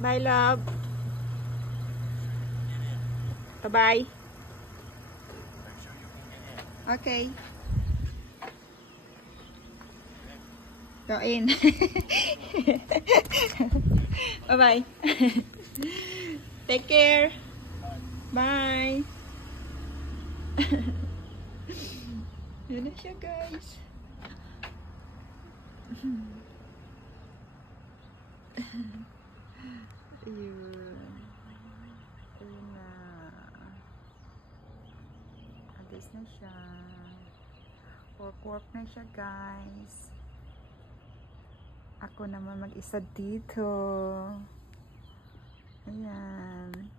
Bye, love. Bye-bye. Okay. Go in. Bye-bye. Take care. Bye. Yun na siya, guys. Ayun. Ayun na. Alis na siya. Work na siya, guys. Ako naman mag-isa dito. Ayan.